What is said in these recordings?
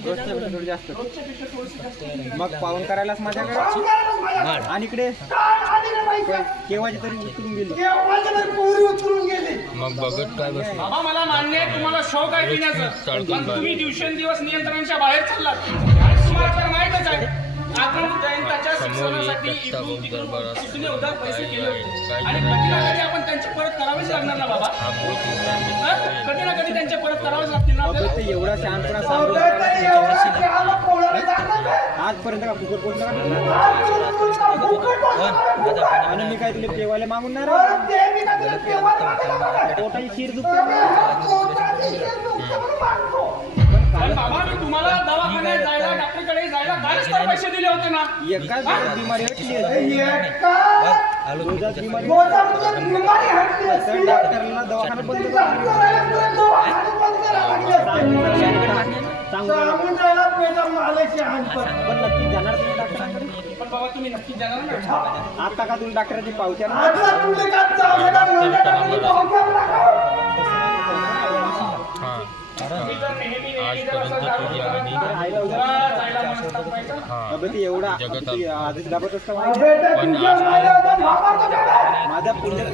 थोडी जास्त मग पावन करायलाच माझ्याकडे आणि इकडे केव्हाची तरी उतरून गेली मग बघत काय बस बाबा मला मान्य आहे तुम्हाला शौक आहे पिण्याचं पण तुम्ही दिवसेंदिवस नियंत्रणाच्या बाहेर चाललात तुम्हाला तर माहीतच आहे आपण जयंताच्या शिक्षणासाठी इथून उधार पैसे केले होते आणि कधी ना कधी आपण त्यांची परत करावीच लागणार ना बाबा कधी ना कधी त्यांच्या परत करावेच लागतील ना आपल्याला एवढा शहाणपणा सांगतो आजपर्यंत का फुकट बोलतो आणि मी काय तुला पेवायला मागून नाही पोटाची शिर पण बाबा मी तुम्हाला दवाखान्यात जायला डॉक्टरकडे जायला कालच तर पैसे दिले होते ना एकाच बिमारी हटली डॉक्टरला दवाखाना बंद पण नक्की जाणार तुम्ही डॉक्टरांकडे पण बाबा तुम्ही नक्की जाणार ना आता का तुम्ही डॉक्टरांची पावत्या एवढा आधीच दाबत असतं माझा पुण्य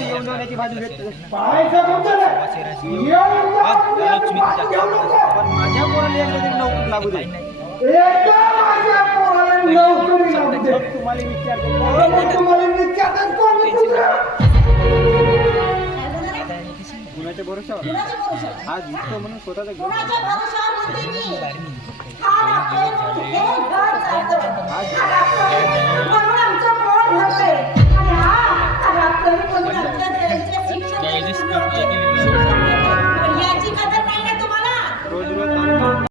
येऊन जाण्याची बाजू घेतली पण माझ्या पोराला नोकरी लागू दे तुम्हाला गुन्ह्याच्या भरोशावर आज दिसतो म्हणून स्वतःचा आज